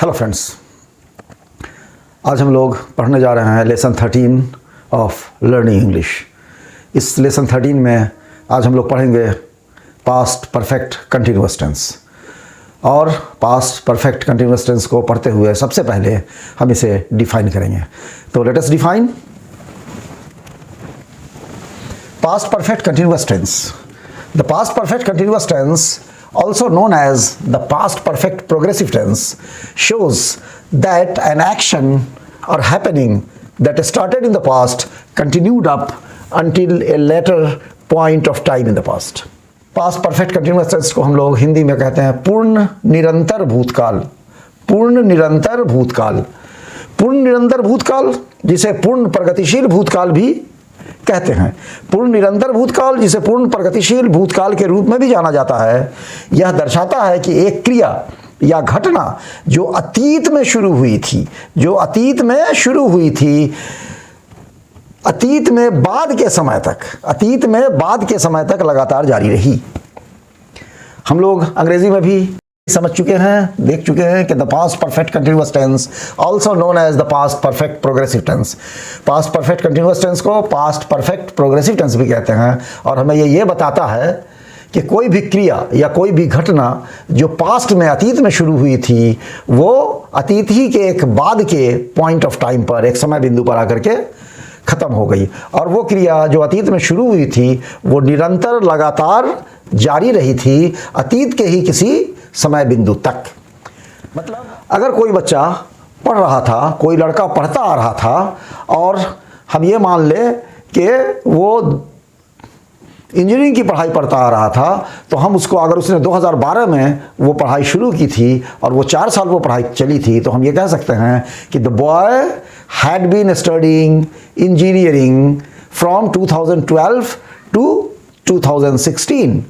Hello friends, आज हम लोग पढ़ने जा रहे हैं लेसन 13 ऑफ लर्निंग इंग्लिश। इस लेसन 13 में आज हम लोग पढ़ेंगे पास्ट परफेक्ट कंटिन्यूअस टेंस। और पास्ट परफेक्ट कंटिन्यूअस टेंस को पढ़ते हुए सबसे पहले हम इसे डिफाइन करेंगे। तो let us define past perfect continuous tense. The past perfect continuous tense, also known as the past perfect progressive tense, shows that an action or happening that started in the past continued up until a later point of time in the past. Past perfect continuous tense को हम लोग हिंदी में कहते हैं पूर्ण निरंतर भूतकाल। पूर्ण निरंतर भूतकाल, पूर्ण निरंतर भूतकाल जिसे पूर्ण प्रगतिशील भूतकाल भी कहते हैं। पूर्ण निरंतर भूतकाल जिसे पूर्ण प्रगतिशील भूतकाल के रूप में भी जाना जाता है, यह दर्शाता है कि एक क्रिया या घटना जो अतीत में शुरू हुई थी, अतीत में बाद के समय तक लगातार जारी रही। हम लोग अंग्रेजी में भी समझ चुके हैं, देख चुके हैं कि the past perfect continuous tense also known as the past perfect progressive tense. Past perfect continuous tense को पास्ट परफेक्ट प्रोग्रेसिव टेंस भी कहते हैं। और हमें ये बताता है कि कोई भी क्रिया या कोई भी घटना जो पास्ट में अतीत में शुरू हुई थी, वो अतीत ही के एक बाद के पॉइंट ऑफ टाइम पर, एक समय बिंदु पर आकर के ख़त्म हो गई। और वो क्रिया जो अतीत में शुरू हुई थी वो निरंतर लगातार जारी रही थी अतीत के ही किसी समय बिंदु तक। मतलब अगर कोई बच्चा पढ़ रहा था, कोई लड़का पढ़ता आ रहा था, और हम ये मान ले कि वो इंजीनियरिंग की पढ़ाई पढ़ता आ रहा था, तो हम उसको, अगर उसने 2012 में वो पढ़ाई शुरू की थी और वो 4 साल वो पढ़ाई चली थी, तो हम ये कह सकते हैं कि the boy had been studying engineering from 2012 to 2016।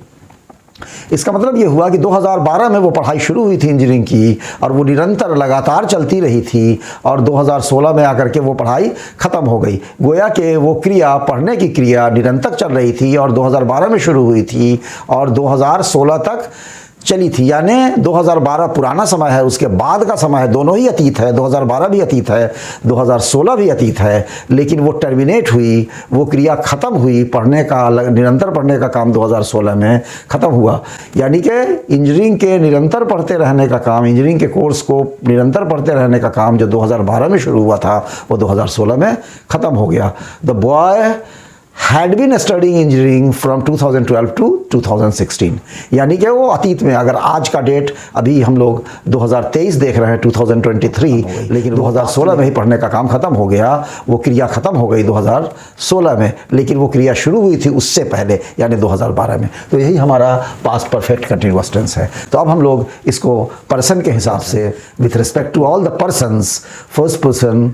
इसका मतलब ये हुआ कि 2012 में वो पढ़ाई शुरू हुई थी इंजीनियरिंग की, और वो निरंतर लगातार चलती रही थी, और 2016 में आकर के वो पढ़ाई ख़त्म हो गई। गोया कि वो क्रिया, पढ़ने की क्रिया निरंतर चल रही थी और 2012 में शुरू हुई थी और 2016 तक चली थी। यानी 2012 पुराना समय है, उसके बाद का समय है, दोनों ही अतीत है। 2012 भी अतीत है, 2016 भी अतीत है, लेकिन वो टर्मिनेट हुई, वो क्रिया ख़त्म हुई, पढ़ने का, निरंतर पढ़ने का काम 2016 में ख़त्म हुआ। यानी कि इंजीनियरिंग के निरंतर पढ़ते रहने का काम, इंजीनियरिंग के कोर्स को निरंतर पढ़ते रहने का काम जो 2012 में शुरू हुआ था, वो 2016 में ख़त्म हो गया। The boy had been studying engineering from 2012 to 2016। यानी कि वो अतीत में, अगर आज का डेट, अभी हम लोग 2023 देख रहे हैं, 2023, लेकिन 2016 में ही पढ़ने का काम ख़त्म हो गया। वो क्रिया ख़त्म हो गई 2016 में, लेकिन वो क्रिया शुरू हुई थी उससे पहले, यानी 2012 में। तो यही हमारा पास्ट परफेक्ट कंटिन्यूअस टेंस है। तो अब हम लोग इसको पर्सन के हिसाब से, with respect to all the persons, first person,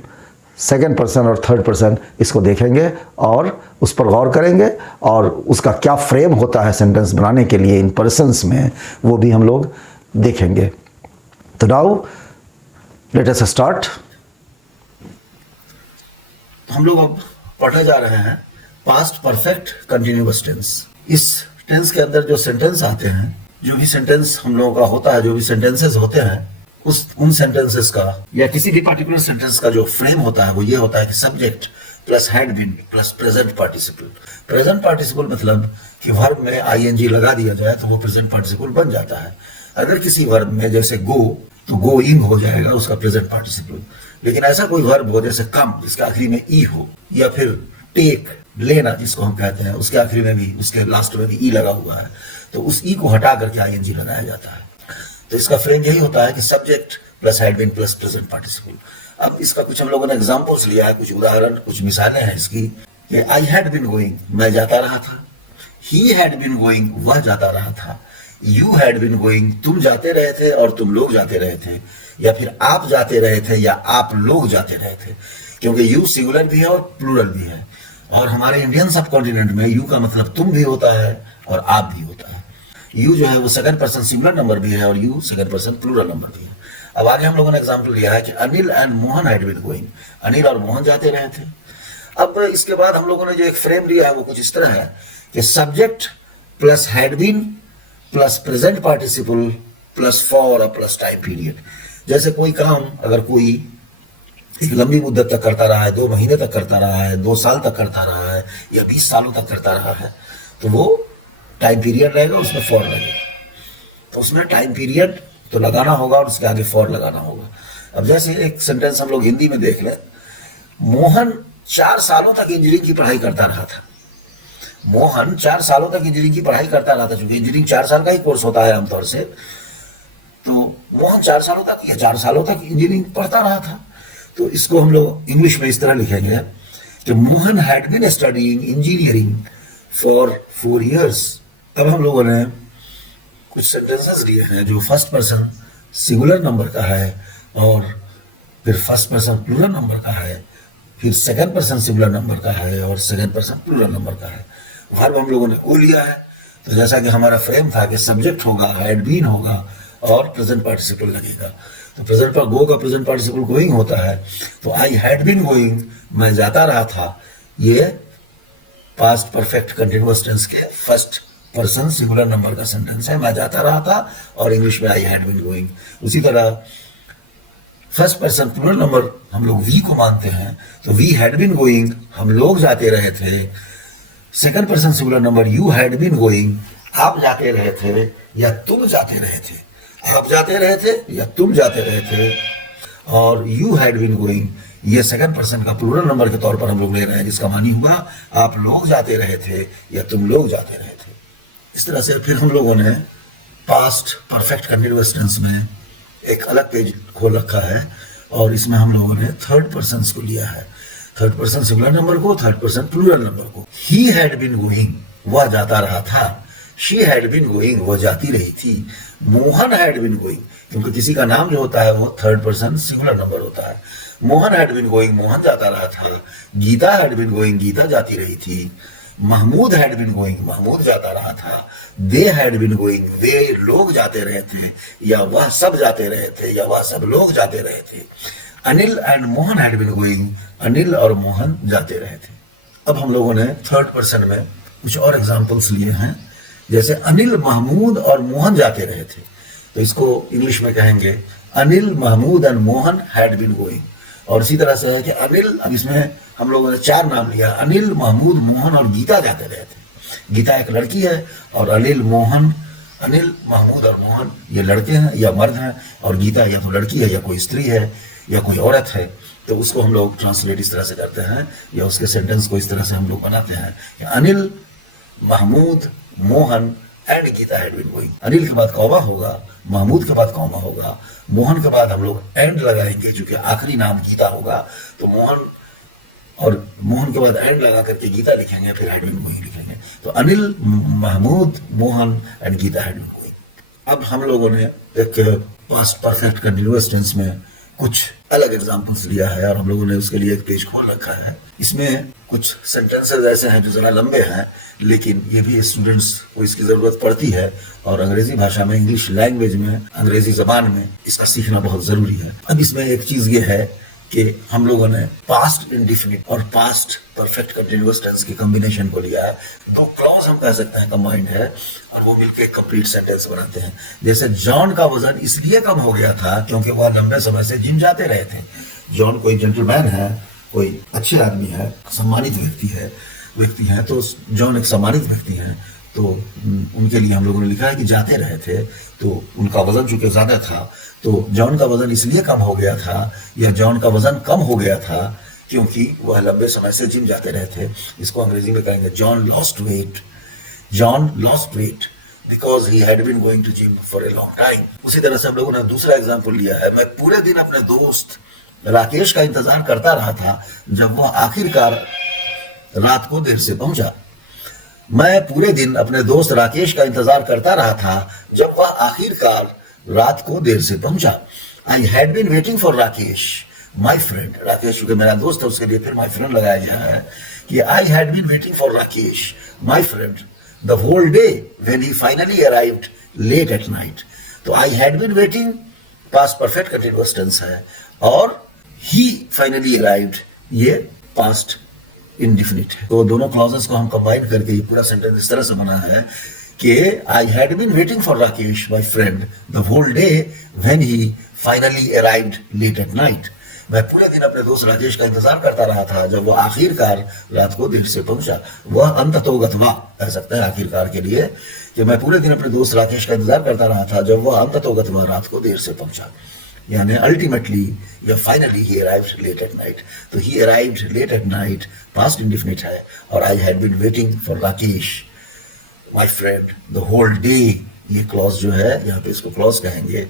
second person और थर्ड पर्सन, इसको देखेंगे और उस पर गौर करेंगे, और उसका क्या फ्रेम होता है सेंटेंस बनाने के लिए इन पर्सन्स में, वो भी हम लोग देखेंगे। तो नाउ लेट अस स्टार्ट। हम लोग अब पढ़ने जा रहे हैं पास्ट परफेक्ट कंटिन्यूअस टेंस। इस टेंस के अंदर जो सेंटेंस आते हैं, जो भी सेंटेंस हम लोगों का होता है, जो भी सेंटेंसेस होते हैं, उन सेंटेंसेस का या किसी भी पर्टिकुलर सेंटेंस का जो फ्रेम होता है वो ये होता है कि subject plus had been plus present participle. Present participle मतलब कि वर्ब में आईएनजी लगा दिया जाए तो वो प्रेजेंट पार्टिसिपल बन जाता है। अगर किसी वर्ब में जैसे गो, तो गोइंग हो जाएगा उसका प्रेजेंट पार्टिसिपल। लेकिन ऐसा कोई वर्ब हो जैसे कम, जिसके आखिरी में ई हो, या फिर टेक, लेना जिसको हम कहते हैं, उसके आखिरी में भी, उसके लास्ट में भी ई लगा हुआ है, तो उस ई को हटा करके आईएनजी लगाया जाता है। तो इसका फ्रेम यही होता है कि subject plus had been plus present participle. अब इसका कुछ हम लोगों ने एग्जांपल्स लिया है, कुछ उदाहरण, कुछ मिसालें हैं इसकी। आई हैड बीन गोइंग, मैं जाता रहा था। ही हैड बीन गोइंग, वह जाता रहा था। यू हैड बीन गोइंग, तुम जाते रहे थे और तुम लोग जाते रहे थे, या फिर आप जाते रहे थे या आप लोग जाते रहे थे, क्योंकि यू सिंगुलर भी है और प्लूरल भी है। और हमारे इंडियन सब कॉन्टिनेंट में यू का मतलब तुम भी होता है और आप भी होता है। यू जो है वो सेकंड पर्सन सिंगुलर नंबर भी है और you second person plural number भी है। अब आगे हम लोगों ने एग्जांपल लिया है कि Anil and Mohan had been going, Anil और मोहन जाते रहे थे। अब इसके बाद हम लोगों ने जो एक फ्रेम लिया है वो कुछ इस तरह है कि subject plus had been plus present participle plus for और प्लस टाइम पीरियड। जैसे कोई काम अगर कोई एक लंबी मुद्दत तक करता रहा है, 2 महीने तक करता रहा है, 2 साल तक करता रहा है, या 20 सालों तक करता रहा है, तो वो टाइम पीरियड रहेगा, उसमें फॉर लगेगा। तो उसमें टाइम पीरियड तो लगाना होगा और उसके आगे फॉर लगाना होगा। अब जैसे एक सेंटेंस हम लोग हिंदी में देख लें, मोहन 4 सालों तक इंजीनियरिंग की पढ़ाई करता रहा था। मोहन 4 सालों तक इंजीनियरिंग की पढ़ाई करता रहा था, क्योंकि इंजीनियरिंग 4 साल का ही कोर्स होता है आमतौर से। तो मोहन 4 सालों तक या 4 सालों तक इंजीनियरिंग पढ़ता रहा था। तो इसको हम लोग इंग्लिश में इस तरह लिखेंगे कि Mohan had been studying engineering for 4 years। अब हम लोगों ने कुछ सेंटेंसेस लिए हैं जो फर्स्ट पर्सन सिंगुलर नंबर का है, और फिर फर्स्ट पर्सन प्लूरल नंबर का है, फिर सेकंड पर्सन सिंगुलर नंबर का है, और सेकंड पर्सन प्लूरल नंबर का है। वर्ब हम लोगों ने ओ लिया है। तो जैसा कि हमारा फ्रेम था कि सब्जेक्ट होगा, हैड बीन होगा और प्रेजेंट पार्टिसिपल लगेगा। तो प्रेजेंट पर गो का प्रेजेंट पार्टिसिपल गोइंग होता है। तो आई हैड बीन गोइंग, मैं जाता रहा था, ये पास्ट परफेक्ट कंटिन्यूअस टेंस के फर्स्ट पर्सन सिंगुलर नंबर का सेंटेंस है, मैं जाता रहा था, और इंग्लिश में आई हैड बीन गोइंग। उसी तरह फर्स्ट पर्सन प्लूरल नंबर हम लोग वी को मानते हैं, तो वी हैड बीन गोइंग, हम लोग जाते रहे थे। Second person singular number you had been going, आप जाते रहे थे या तुम जाते रहे थे। आप जाते रहे थे या तुम जाते रहे थे। और यू हैड बीन गोइंग, ये सेकंड पर्सन का प्लूरल नंबर के तौर पर हम लोग ले रहे हैं, जिसका मानी हुआ आप लोग जाते रहे थे या तुम लोग जाते रहे थे। इस तरह से फिर हम लोगों ने पास्ट परफेक्ट कंटिन्यूअस टेंस में एक अलग पेज खोल रखा है, और इसमें हम लोगों ने थर्ड पर्सन को लिया है। थर्ड पर्सन सिंगुलर नंबर को, थर्ड पर्सन प्लूरल नंबर को। ही हैड बीन गोइंग, वह जाता रहा था। शी हैड बीन गोइंग, वह जाती रही थी। मोहन हैड बीन गोइंग, क्योंकि किसी का नाम जो होता है वो थर्ड पर्सन सिंगुलर नंबर होता है। Mohan had been going, Mohan जाता रहा था। Geeta had been going, Geeta जाती रही थी। Mahmood had been going, Mahmood जाता रहा था। दे हैड बीन गोइंग, वे लोग जाते रहे थे, या वह सब जाते रहे थे, या वह सब लोग जाते रहे थे। Anil and Mohan had been going, Anil और मोहन जाते रहे थे। अब हम लोगों ने थर्ड पर्सन में कुछ और एग्जांपल्स लिए हैं, जैसे अनिल, महमूद और मोहन जाते रहे थे। तो इसको इंग्लिश में कहेंगे Anil, Mahmood and Mohan had been going. और इसी तरह से है कि अनिल, अब इसमें हम लोगों ने 4 नाम लिया, अनिल, महमूद, मोहन और गीता जाते रहे थे। गीता एक लड़की है, और अनिल, महमूद और मोहन ये लड़के हैं या मर्द हैं, और गीता या तो लड़की है या कोई स्त्री है या कोई औरत है। तो उसको हम लोग ट्रांसलेट इस तरह से करते हैं, या उसके सेंटेंस को इस तरह से हम लोग बनाते हैं कि Anil, Mahmood, Mohan and Geeta had been going. Anil के बाद कॉमा होगा, महमूद के बाद कॉमा होगा, मोहन के बाद हम लोग एंड लगाएंगे, क्योंकि आखिरी नाम गीता होगा। तो मोहन के बाद एंड लगा करके गीता लिखेंगे, फिर हैड बीन गोइंग लिखेंगे। तो Anil, Mahmood, Mohan and Geeta had been going. अब हम लोगों ने एक पास्ट परफेक्ट कंटिन्यूअस टेंस में कुछ अलग एग्जांपल्स लिया है, और हम लोगों ने उसके लिए एक पेज खोल रखा है। इसमें कुछ सेंटेंसेस ऐसे हैं जो जरा लंबे हैं, लेकिन ये भी स्टूडेंट्स को इसकी जरूरत पड़ती है, और अंग्रेजी भाषा में, इंग्लिश लैंग्वेज में, अंग्रेजी जबान में इसका सीखना बहुत जरूरी है। अब इसमें एक चीज ये है कि हम लोगों ने पास्ट इंडिफिनिट और पास्ट परफेक्ट कंटिन्यूअस टेंस के कॉम्बिनेशन को लिया है। 2 क्लॉज हम कह सकते हैं कंबाइंड है, और वो मिलकर एक कंप्लीट सेंटेंस बनाते हैं। जैसे जॉन का वजन इसलिए कम हो गया था क्योंकि वह लंबे समय से जिम जाते रहे थे। जॉन कोई जेंटलमैन है, कोई अच्छे आदमी है, सम्मानित व्यक्ति है, तो जॉन एक सम्मानित व्यक्ति है, तो उनके लिए हम लोगों ने लिखा है कि जाते रहे थे। तो उनका वजन चूंकि ज्यादा था, तो जॉन का वजन इसलिए कम हो गया था, या जॉन का वजन कम हो गया था क्योंकि वह लंबे समय से जिम जाते रहे थे। इसको अंग्रेजी में कहेंगे John lost weight because he had been going to gym for a long time. उसी तरह से हम लोगों ने दूसरा एग्जाम्पल लिया है, मैं पूरे दिन अपने दोस्त राकेश का इंतजार करता रहा था जब वह आखिरकार रात को देर से पहुंचा। मैं पूरे दिन अपने दोस्त राकेश का इंतजार करता रहा था जब वह आखिरकार रात को देर से पहुंचा। I had been waiting for Rakesh my friend, Rakesh क्योंकि मेरा दोस्त है उसके लिए फिर माई फ्रेंड लगाया गया है कि I had been waiting for Rakesh my friend the whole day when he finally arrived late at night. तो I had been waiting past perfect continuous tense है, और ही फाइनली अराइव्ड ये पास्ट इंडिफिनिट है। तो दोनों क्लॉजेस को हम combine करके ये पूरा सेंटेंस इस तरह से बना है कि I had been waiting for Rakesh my friend the whole day when he finally arrived late at night. मैं पूरे दिन अपने दोस्त राकेश का इंतजार करता रहा था जब वो आखिरकार रात को देर से पहुंचा। वह अंततोगत्वा कह सकते हैं आखिरकार के लिए कि मैं पूरे दिन अपने दोस्त राकेश का इंतजार करता रहा था जब वह अंततोगत्वा रात को देर से पहुंचा, यानी अल्टीमेटली या finally he arrived late at night. तो he arrived late at night past indefinite है, और I had been waiting for Rakesh my friend the whole day, ये क्लॉज जो है यहाँ पे इसको क्लॉज कहेंगे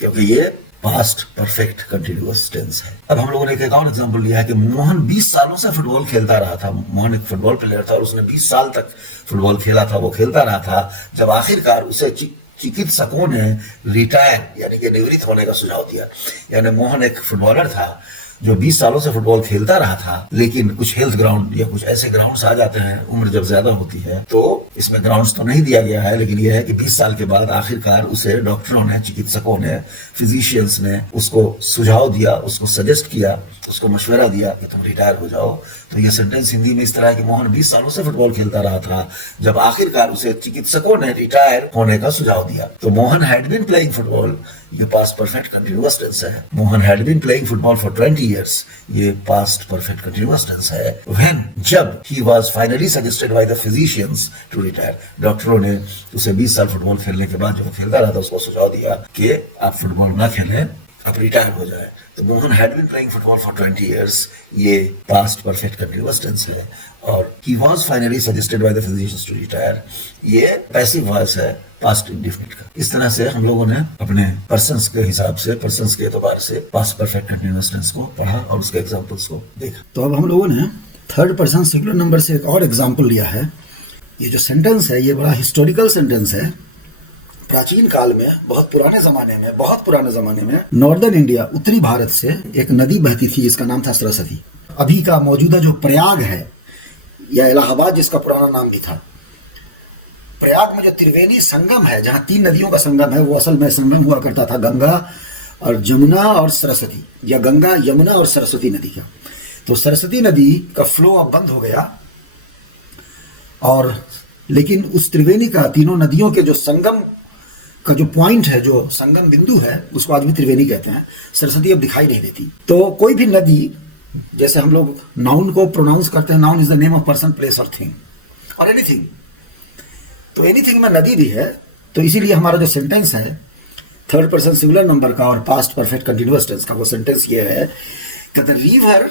क्योंकि ये पास्ट परफेक्ट कंटिन्यूअस टेंस है। अब हम लोगों ने एक और एग्जांपल लिया है कि मोहन 20 सालों से फुटबॉल खेलता रहा था। मोहन एक फुटबॉल प्लेयर था और उसने 20 साल तक फुटबॉल खेला था, वो खेलता रहा था जब आखिरकार उसे चिकित्सकों ने रिटायर यानी कि निवृत्त होने का सुझाव दिया। यानी मोहन एक फुटबॉलर था जो 20 सालों से फुटबॉल खेलता रहा था, लेकिन कुछ हेल्थ ग्राउंड या कुछ ऐसे ग्राउंड्स आ जाते हैं उम्र जब ज्यादा होती है, तो इसमें ग्राउंड्स तो नहीं दिया गया है, लेकिन यह है कि 20 साल के बाद आखिरकार उसे डॉक्टरों ने, चिकित्सकों ने, फिजिशियंस ने उसको सुझाव दिया, उसको सजेस्ट किया, उसको मशवरा दिया कि तुम रिटायर हो जाओ। तो यह सेंटेंस हिंदी में इस तरह है कि मोहन 20 सालों से फुटबॉल खेलता रहा था जब आखिरकार उसे चिकित्सकों ने रिटायर होने का सुझाव दिया। तो Mohan had been playing football, ये पास्ट परफेक्ट कंटिन्यूअस टेंस है। Mohan had been playing football for 20 years, ये पास्ट परफेक्ट कंटिन्यूअस टेंस है। व्हेन, जब, he was finally suggested by the physicians to retire, डॉक्टरों ने उसे 20 साल फुटबॉल खेलने के बाद, जब खेलता रहा था, उसको सुझाव दिया कि आप फुटबॉल ना खेलें, आप रिटायर हो जाए। तो Mohan had been playing football for 20 years, ये पास्ट परफेक्ट कंटिन्यूअस टेंस है। और he was finally suggested by the physicians to retire, ये पैसिव वॉइस है पास्ट इंडेफिनिट का। इस तरह से हम लोगों ने अपने पर्सन्स के हिसाब से, पर्सन्स के एतबार से पास्ट परफेक्ट कंटिन्यूअस टेंस को पढ़ा और उसके एग्जांपल्स को देखा। तो अब हम लोगों ने थर्ड पर्सन सिंगुलर नंबर से एक और एग्जांपल लिया है। ये जो सेंटेंस है ये बड़ा हिस्टोरिकल सेंटेंस है। प्राचीन काल में, बहुत पुराने जमाने में नॉर्दर्न इंडिया, उत्तरी भारत से एक नदी बहती थी जिसका नाम था सरस्वती। अभी का मौजूदा जो प्रयाग है या इलाहाबाद जिसका पुराना नाम भी था, प्रयाग में जो त्रिवेणी संगम है, जहां 3 नदियों का संगम है, वो असल में संगम हुआ करता था गंगा और जमुना और सरस्वती, या गंगा, यमुना और सरस्वती नदी का। तो सरस्वती नदी का फ्लो अब बंद हो गया, और लेकिन उस त्रिवेणी का, तीनों नदियों के जो संगम का जो पॉइंट है, जो संगम बिंदु है, उसको आज भी त्रिवेणी कहते हैं। सरस्वती अब दिखाई नहीं देती। तो कोई भी नदी, जैसे हम लोग नाउन को प्रोनाउंस करते हैं, noun is the name of person, place और थिंग और एनीथिंग, तो एनीथिंग में नदी भी है। तो इसीलिए हमारा जो सेंटेंस है थर्ड पर्सन सिंगुलर नंबर का और पास्ट परफेक्ट कंटिन्यूअस टेंस का, वो सेंटेंस ये है कि the river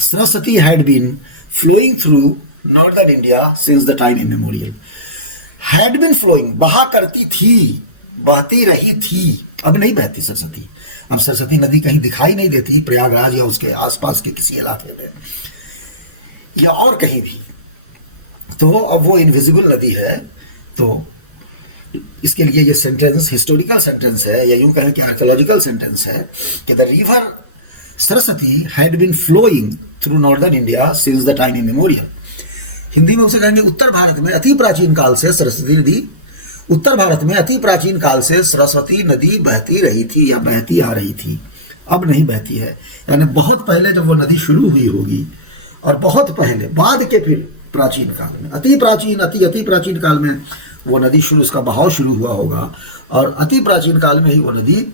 Saraswati had been flowing through northern India since the time immemorial. Had been flowing, बहा करती थी, बहती रही थी, अब नहीं बहती सरस्वती। अब सरस्वती नदी कहीं दिखाई नहीं देती प्रयागराज या उसके आसपास के किसी इलाके में या और कहीं भी, तो अब वो इनविजिबल नदी है। तो इसके लिए ये सेंटेंस हिस्टोरिकल सेंटेंस है, या यूं कहें कि आर्कियोलॉजिकल सेंटेंस है कि the river Saraswati had been flowing through northern India since the time immemorial. Hindi में उसे कहेंगे उत्तर भारत में अति प्राचीन काल से सरस्वती नदी, उत्तर भारत में अति प्राचीन काल से सरस्वती नदी बहती रही थी या बहती आ रही थी, अब नहीं बहती है। यानी बहुत पहले जब वो नदी शुरू हुई होगी, और बहुत पहले, बाद के फिर प्राचीन काल में, अति प्राचीन, अति प्राचीन काल में वो नदी शुरू, उसका बहाव शुरू हुआ होगा, और अति प्राचीन काल में ही वो नदी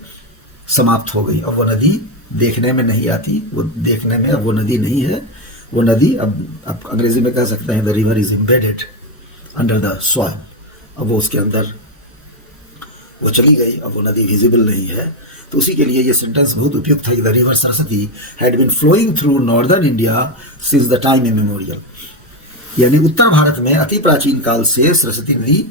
समाप्त हो गई। और वो नदी देखने में नहीं आती, वो देखने में अब वो नदी नहीं है। वो नदी अब अंग्रेजी में कह सकते हैं the river is embedded under the soil, अब वो उसके अंदर वो चली गई, अब वो नदी विजिबल नहीं है। तो उसी के लिए ये सेंटेंस बहुत उपयुक्त है। The river Saraswati had been flowing through northern India since the time immemorial, यानी उत्तर भारत में अति प्राचीन काल से सरस्वती नदी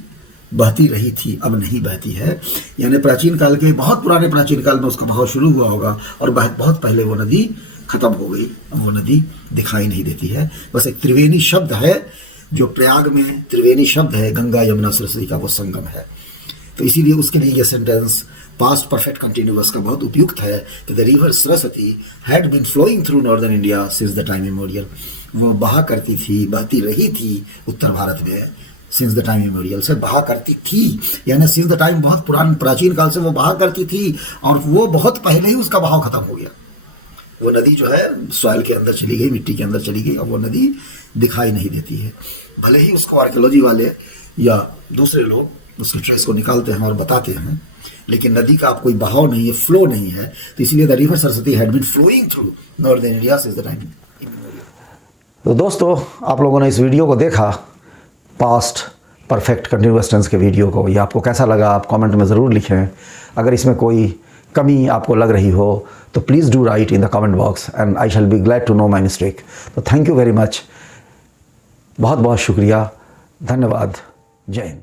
बहती रही थी, अब नहीं बहती है। यानी प्राचीन काल के, बहुत पुराने प्राचीन काल में उसका बहाव शुरू हुआ होगा, और बहुत पहले वो नदी खत्म हो गई, अब वो नदी दिखाई नहीं देती है। बस एक त्रिवेणी शब्द है, जो प्रयाग में त्रिवेणी शब्द है, गंगा यमुना सरस्वती का वो संगम है। तो इसीलिए उसके लिए ये सेंटेंस पास्ट परफेक्ट कंटिन्यूअस का बहुत उपयुक्त है कि the river Saraswati had been flowing through northern India since the time immemorial, वो बहा करती थी, बहती रही थी उत्तर भारत में सिंस द टाइम इमेमोरियल, से बहा करती थी, यानी सिंस द टाइम, बहुत पुरान प्राचीन काल से वो बहा करती थी, और वो बहुत पहले ही उसका बहाव खत्म हो गया। वो नदी जो है सॉइल के अंदर चली गई, मिट्टी के अंदर चली गई, और वो नदी दिखाई नहीं देती है। भले ही उसको आर्कियोलॉजी वाले या दूसरे लोग उसके ट्रेस को निकालते हैं और बताते हैं, लेकिन नदी का आप कोई बहाव नहीं है, फ्लो नहीं है, तो इसलिए the river Saraswati had been flowing through northern India since the time. तो दोस्तों, आप लोगों ने इस वीडियो को देखा, पास्ट परफेक्ट कंटिन्यूअस टेंस के वीडियो को। ये आपको कैसा लगा आप कमेंट में ज़रूर लिखें। अगर इसमें कोई कमी आपको लग रही हो तो please do write in the comment box and I shall be glad to know my mistake. तो थैंक यू वेरी मच, बहुत बहुत शुक्रिया, धन्यवाद, जय हिंद।